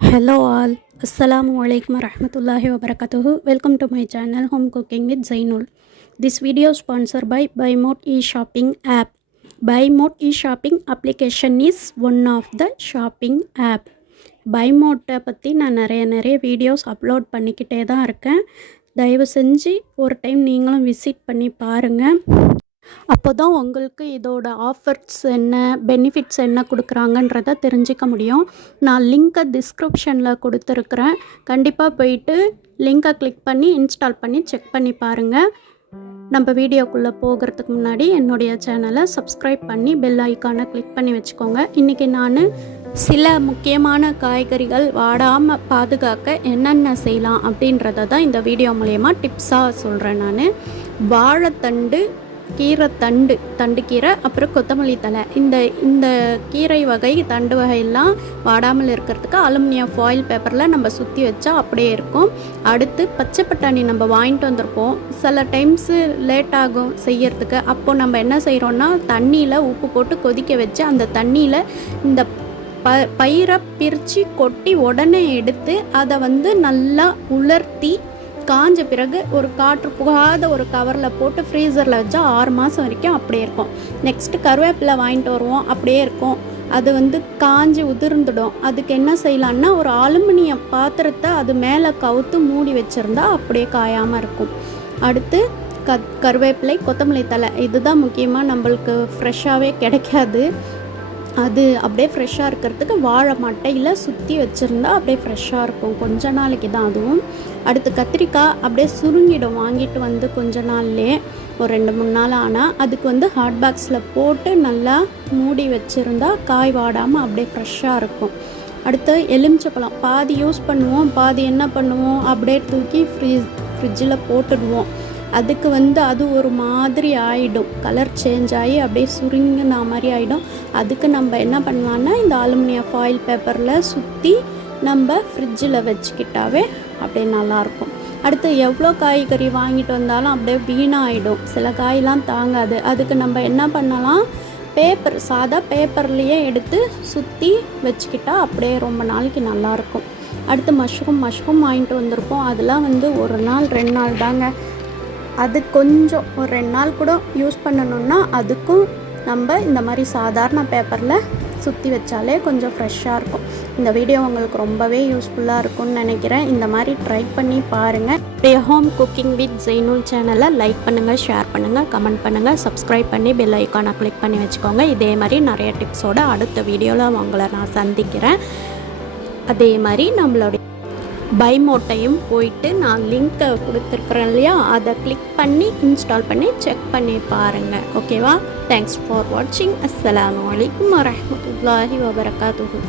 Hello all, Assalamu alaikum warahmatullahi wabarakatuh. Welcome to my channel Home Cooking with Zainul. This video is sponsored by BuyMode e-shopping app. BuyMode e-shopping application is one of the shopping app. BuyMode பற்றி நான் நிறைய videos upload பண்ணிக்கிட்டே தான் இருக்கேன். தயவு செஞ்சு ஒரு time நீங்களும் விசிட் பண்ணி பாருங்கள். அப்போ தான் உங்களுக்கு இதோட ஆஃபர்ஸ் என்ன, பெனிஃபிட்ஸ் என்ன கொடுக்குறாங்கன்றத தெரிஞ்சிக்க முடியும். நான் லிங்க்கை டிஸ்கிரிப்ஷனில் கொடுத்துருக்குறேன். கண்டிப்பாக போயிட்டு லிங்க்கை கிளிக் பண்ணி இன்ஸ்டால் பண்ணி செக் பண்ணி பாருங்கள். நம்ம வீடியோக்குள்ளே போகிறதுக்கு முன்னாடி என்னுடைய சேனலை சப்ஸ்கிரைப் பண்ணி பெல் ஐக்கானை கிளிக் பண்ணி வச்சுக்கோங்க. இன்றைக்கி நான் சில முக்கியமான காய்கறிகள் வாடாமல் பாதுகாக்க என்னென்ன செய்யலாம் அப்படின்றத தான் இந்த வீடியோ மூலயமா டிப்ஸாக சொல்கிறேன். நான் வாழைத்தண்டு, தண்டு கீரை, அப்புறம் கொத்தமல்லி தழை, இந்த கீரை வகை தண்டு வகையெல்லாம் வாடாமல் இருக்கிறதுக்கு அலுமினியம் ஃபாயில் பேப்பரில் நம்ம சுற்றி வச்சா அப்படியே இருக்கும். அடுத்து பச்சை பட்டாணி நம்ம வாங்கிட்டு வந்திருப்போம். சில டைம்ஸு லேட் ஆகும் செய்யறதுக்கு. அப்போது நம்ம என்ன செய்கிறோன்னா, தண்ணியில் உப்பு போட்டு கொதிக்க வச்சு அந்த தண்ணியில் இந்த பயிரை பிரித்து கொட்டி உடனே எடுத்து அதை நல்லா உலர்த்தி காஞ்ச பிறகு ஒரு காற்று புகாத ஒரு கவரில் போட்டு ஃப்ரீசரில் வச்சா 6 மாதம் வரைக்கும் அப்படியே இருக்கும். நெக்ஸ்ட்டு கருவேப்பிலை வாங்கிட்டு வருவோம், அப்படியே இருக்கும். அது காஞ்சி உதிர்ந்துடும். அதுக்கு என்ன செய்யலான்னா, ஒரு அலுமினியம் பாத்திரத்தை அது மேலே கவுத்து மூடி வச்சுருந்தா அப்படியே காயாமல் இருக்கும். அடுத்து கருவேப்பிலை, கொத்தமல்லி தழை, இதுதான் முக்கியமாக நம்மளுக்கு ஃப்ரெஷ்ஷாகவே கிடைக்காது. அது அப்படியே ஃப்ரெஷ்ஷாக இருக்கிறதுக்கு வாழை மட்டையில் சுற்றி வச்சுருந்தா அப்படியே ஃப்ரெஷ்ஷாக இருக்கும். கொஞ்ச நாளைக்கு தான் அதுவும். அடுத்து கத்திரிக்காய் அப்படியே சுருங்கிடும். வாங்கிட்டு கொஞ்ச நாள்லேயே ஒரு 2-3 நாள் ஆனால் அதுக்கு ஹாட் பாக்ஸில் போட்டு நல்லா மூடி வச்சுருந்தா காய் வாடாமல் அப்படியே ஃப்ரெஷ்ஷாக இருக்கும். அடுத்து எலுமிச்சப்பழம் பாதி யூஸ் பண்ணுவோம், பாதி என்ன பண்ணுவோம், அப்படியே தூக்கி ஃப்ரிட்ஜில் போட்டுடுவோம். அதுக்கு அது ஒரு மாதிரி ஆகிடும், கலர் சேஞ்ச் ஆகி அப்படியே சுருங்கின மாதிரி ஆகிடும். அதுக்கு நம்ம என்ன பண்ணலான்னா, இந்த அலுமினியம் ஃபாயில் பேப்பரில் சுற்றி நம்ம ஃப்ரிட்ஜில் வச்சுக்கிட்டாவே அப்படியே நல்லாயிருக்கும். அடுத்து எவ்வளோ காய்கறி வாங்கிட்டு வந்தாலும் அப்படியே வீணாகிடும். சில காயெலாம் தாங்காது. அதுக்கு நம்ம என்ன பண்ணலாம், சாதா பேப்பர்லேயே எடுத்து சுற்றி வச்சுக்கிட்டா அப்படியே ரொம்ப நாளைக்கு நல்லாயிருக்கும். அடுத்து மஷ்ரூம் வாங்கிட்டு வந்திருப்போம். அதெல்லாம் 1 நாள் 2 நாள் தாங்க. அது கொஞ்சம் ஒரு 2 நாள் கூட யூஸ் பண்ணணுன்னா அதுக்கும் நம்ம இந்த மாதிரி சாதாரண பேப்பரில் சுற்றி வச்சாலே கொஞ்சம் ஃப்ரெஷ்ஷாக இருக்கும். இந்த வீடியோ உங்களுக்கு ரொம்பவே யூஸ்ஃபுல்லாக இருக்கும்னு நினைக்கிறேன். இந்த மாதிரி ட்ரை பண்ணி பாருங்கள். ஹோம் குக்கிங் வித் ஜெய்னுல் சேனலை லைக் பண்ணுங்கள், ஷேர் பண்ணுங்கள், கமெண்ட் பண்ணுங்கள், சப்ஸ்கிரைப் பண்ணி பெல் ஐக்கானை கிளிக் பண்ணி வச்சுக்கோங்க. இதே மாதிரி நிறைய டிப்ஸோடு அடுத்த வீடியோவில் உங்களை நான் சந்திக்கிறேன். அதே மாதிரி நம்மளுடைய பைமோட்டையும் போயிட்டு நான் லிங்க்கை கொடுத்துருக்குறேன் இல்லையா, அதை கிளிக் பண்ணி இன்ஸ்டால் பண்ணி செக் பண்ணி பாருங்கள். ஓகேவா? தேங்க்ஸ் ஃபார் வாட்சிங். அஸ்ஸலாமு அலைக்கும் வரஹ்மத்துல்லாஹி வபரகாத்துஹு.